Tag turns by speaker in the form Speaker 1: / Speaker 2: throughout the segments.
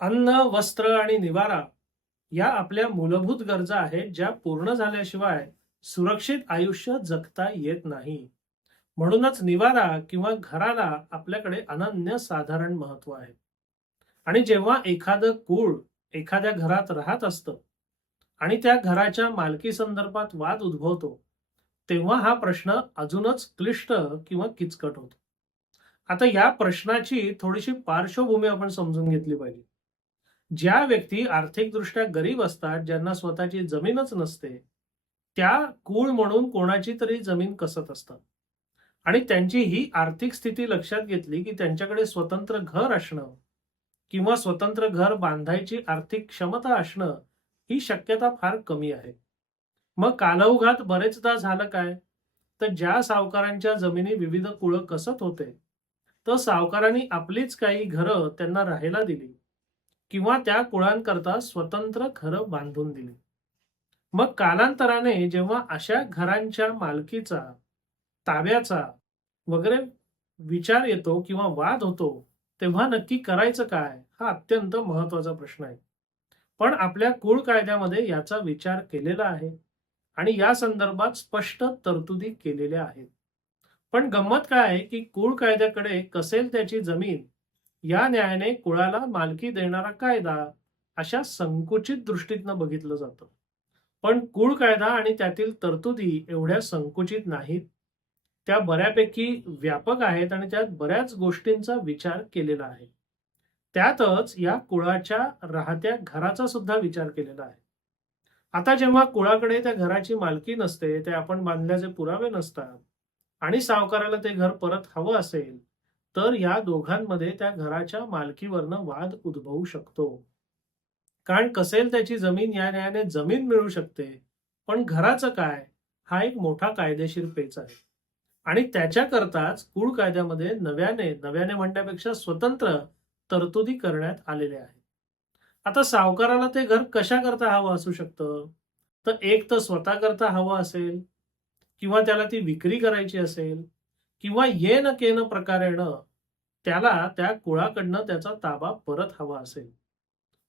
Speaker 1: अन्न, वस्त्र आणि निवारा या आपल्या मूलभूत गरजा आहेत ज्या पूर्ण झाल्याशिवाय सुरक्षित आयुष्य जगता येत नाही. म्हणूनच निवारा किंवा घराला आपल्याकडे अनन्य साधारण महत्त्व आहे. आणि जेव्हा एखादं कुळ एखाद्या घरात राहत असतं आणि त्या घराच्या मालकी संदर्भात वाद उद्भवतो, तेव्हा हा प्रश्न अजूनच क्लिष्ट किंवा किचकट होतो. आता या प्रश्नाची थोडीशी पार्श्वभूमी आपण समजून घेतली पाहिजे. ज्या व्यक्ती आर्थिकदृष्ट्या गरीब असतात, ज्यांना स्वतःची जमीनच नसते, त्या कुळ म्हणून कोणाची तरी जमीन कसत असतात. आणि त्यांची ही आर्थिक स्थिती लक्षात घेतली, की त्यांच्याकडे स्वतंत्र घर असणं किंवा स्वतंत्र घर बांधायची आर्थिक क्षमता असणं, ही शक्यता फार कमी आहे. मग कालौघात बरेचदा झालं काय? तर ज्या सावकारांच्या जमिनी विविध कुळं कसत होते, तर सावकारांनी आपलीच काही घरं त्यांना राहायला दिली किंवा त्या कुळांकरता स्वतंत्र घरं बांधून दिली. मग कालांतराने जेव्हा अशा घरांच्या मालकीचा, ताब्याचा वगैरे विचार येतो किंवा वाद होतो, तेव्हा नक्की करायचं काय? हा अत्यंत महत्त्वाचा प्रश्न आहे. पण आपल्या कुळ कायद्यामध्ये याचा विचार केलेला आहे आणि या संदर्भात स्पष्ट तरतुदी केलेल्या आहेत. पण गंमत काय आहे, की कुळ कायद्याकडे कसेल त्याची जमीन या न्यायाने कुळाला मालकी देणारा कायदा अशा संकुचित दृष्टीतनं बघितलं जातं. पण कुळ कायदा आणि त्यातील तरतुदी एवढ्या संकुचित नाहीत. त्या बऱ्यापैकी व्यापक आहेत आणि त्यात बऱ्याच गोष्टींचा विचार केलेला आहे. त्यातच या कुळाच्या राहत्या घराचा सुद्धा विचार केलेला आहे. आता जेव्हा कुळाकडे त्या घराची मालकी नसते, ते आपण बांधल्याचे पुरावे नसतात आणि सावकाराला ते घर परत हवं असेल, तर या दोघांमध्ये त्या घराच्या मालकीवरनं वाद उद्भवू शकतो. कारण कसेल त्याची जमीन या न्यायाने जमीन मिळू शकते, पण घराचं काय? हा एक मोठा कायदेशीर पेच आहे. आणि त्याच्याकरताच कुळ कायद्यामध्ये नव्याने नव्याने म्हणण्यापेक्षा स्वतंत्र तरतुदी करण्यात आलेल्या आहेत. आता सावकाराला ते घर कशाकरता हवं असू शकतं? तर एक तर स्वतः करता हवं असेल किंवा त्याला ती विक्री करायची असेल किंवा येन केन प्रकारेनं त्याला त्या कुळाकडनं त्याचा ताबा परत हवा असेल.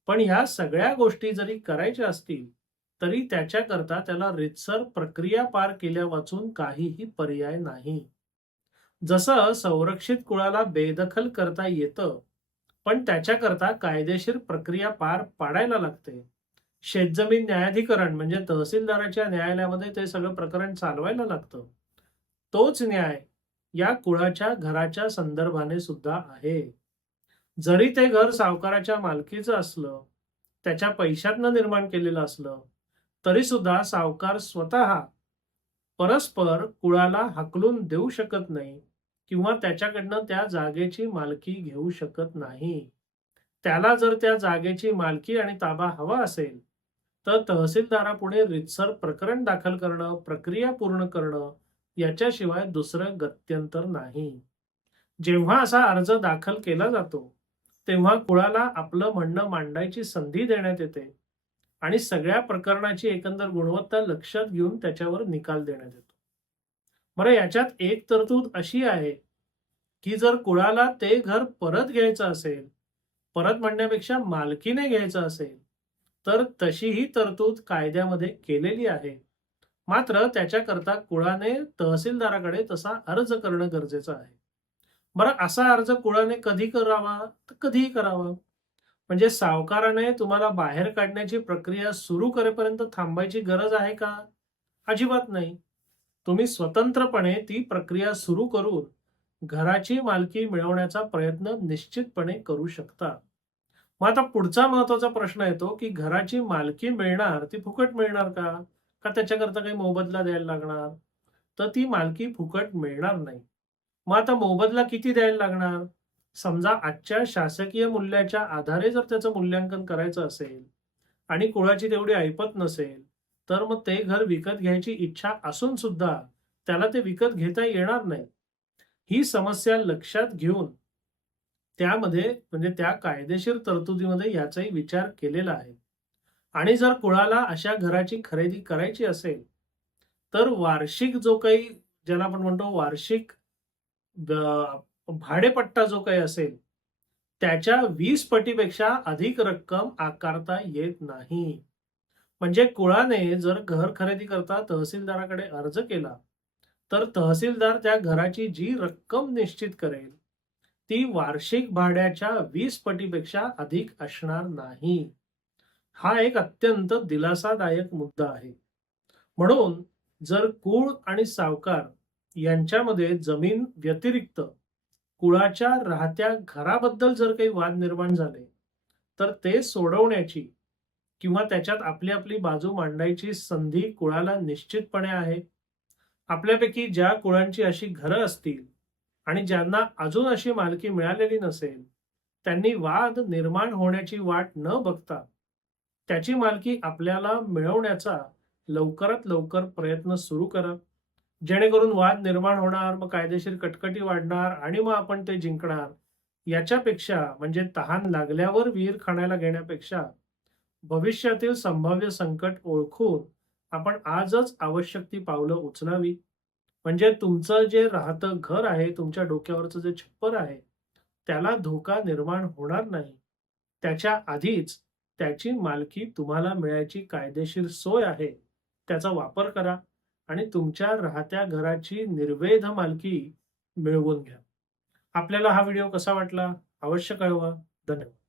Speaker 1: पण ह्या सगळ्या गोष्टी जरी करायच्या असतील, तरी त्याच्याकरता त्याला रीतसर प्रक्रिया पार केल्या वाचून काहीही पर्याय नाही. जसं संरक्षित कुळाला बेदखल करता येतं, पण त्याच्याकरता कायदेशीर प्रक्रिया पार पाडायला लागते. शेतजमीन न्यायाधिकरण म्हणजे तहसीलदाराच्या न्यायालयामध्ये ते सगळं प्रकरण चालवायला लागतं. तोच न्याय या कुळाच्या घराच्या संदर्भाने सुद्धा आहे. जरी ते घर सावकाराच्या मालकीचं असलं, त्याच्या पैशातनं निर्माण केलेलं असलं, तरी सुद्धा सावकार स्वतः परस्पर कुळाला हाकलून देऊ शकत नाही किंवा त्याच्याकडनं त्या जागेची मालकी घेऊ शकत नाही. त्याला जर त्या जागेची मालकी आणि ताबा हवा असेल, तर तहसीलदारापुढे रीतसर प्रकरण दाखल करणं, प्रक्रिया पूर्ण करणं याच्याशिवाय दुसरं गत्यंतर नाही. जेव्हा असा अर्ज दाखल केला जातो, तेव्हा कुळाला आपलं म्हणणं मांडायची संधी देण्यात येते आणि सगळ्या प्रकरणाची एकंदर गुणवत्ता लक्षात घेऊन त्याच्यावर निकाल देण्यात येतो. बरं याच्यात एक तरतूद अशी आहे, की जर कुळाला ते घर परत घ्यायचं असेल, परत म्हणण्यापेक्षा मालकीने घ्यायचं असेल, तर तशीही तरतूद कायद्यामध्ये केलेली आहे. मात्र त्याच्याकरता कुळाने तहसीलदाराकडे तसा अर्ज करणं गरजेचं आहे. बरं असा अर्ज कुळाने कधी करावा? तर कधीही करावा. म्हणजे सावकाराने तुम्हाला बाहेर काढण्याची प्रक्रिया सुरू करेपर्यंत थांबायची गरज आहे का? अजिबात नाही. तुम्ही स्वतंत्रपणे ती प्रक्रिया सुरू करून घराची मालकी मिळवण्याचा प्रयत्न निश्चितपणे करू शकता. मग आता पुढचा महत्त्वाचा प्रश्न येतो, की घराची मालकी मिळणार ती फुकट मिळणार का? का त्याच्याकरता काही मोबदला द्यायला लागणार? तर ती मालकी फुकट मिळणार नाही. मग आता मोबदला किती द्यायला लागणार? समजा आजच्या शासकीय मूल्याच्या आधारे जर त्याचं मूल्यांकन करायचं असेल आणि कुळाची तेवढी ऐपत नसेल, तर मग ते घर विकत घ्यायची इच्छा असून सुद्धा त्याला ते विकत घेता येणार नाही. ही समस्या लक्षात घेऊन त्यामध्ये म्हणजे त्या कायदेशीर तरतुदीमध्ये याचाही विचार केलेला आहे. आणि जर कुळाला अशा घराची खरेदी करायची असेल, तर वार्षिक जो काही ज्याला आपण म्हणतो वार्षिक भाडेपट्टा जो काही असेल, त्याच्या वीस पटीपेक्षा अधिक रक्कम आकारता येत नाही. म्हणजे कुळाने जर घर खरेदी करता तहसीलदाराकडे अर्ज केला तर तहसीलदार त्या घराची जी रक्कम निश्चित करेल ती वार्षिक भाड्याच्या वीस पटीपेक्षा अधिक असणार नाही. हा एक अत्यंत दिलासादायक मुद्दा आहे. म्हणून जर कुळ आणि सावकार यांच्यामध्ये जमीन व्यतिरिक्त कुळाच्या राहत्या घराबद्दल जर काही वाद निर्माण झाले तर ते सोडवण्याची किंवा त्याच्यात आपली आपली बाजू मांडायची संधी कुळाला निश्चितपणे आहे. आपल्यापैकी ज्या कुळांची अशी घरं असतील आणि ज्यांना अजून अशी मालकी मिळालेली नसेल त्यांनी वाद निर्माण होण्याची वाट न बघता त्याची मालकी आपल्याला मिळवण्याचा लवकरात लवकर प्रयत्न सुरू करा जेणेकरून वाद निर्माण होणार मग कायदेशीर कटकटी वाढणार आणि मग आपण ते जिंकणार याच्यापेक्षा म्हणजे तहान लागल्यावर विहीर खाण्याला घेण्यापेक्षा भविष्यातील संभाव्य संकट ओळखून आपण आजच आवश्यक ती पावलं उचलावी. म्हणजे तुमचं जे राहतं घर आहे तुमच्या डोक्यावरचं जे छप्पर आहे त्याला धोका निर्माण होणार नाही. त्याच्या आधीच त्याची मालकी तुम्हाला मिळायची कायदेशीर सोय आहे त्याचा वापर करा आणि तुमच्या राहत्या घराची निर्वेध मालकी मिळवून घ्या. आपल्याला हा व्हिडिओ कसा वाटला? अवश्य कळवा. धन्यवाद.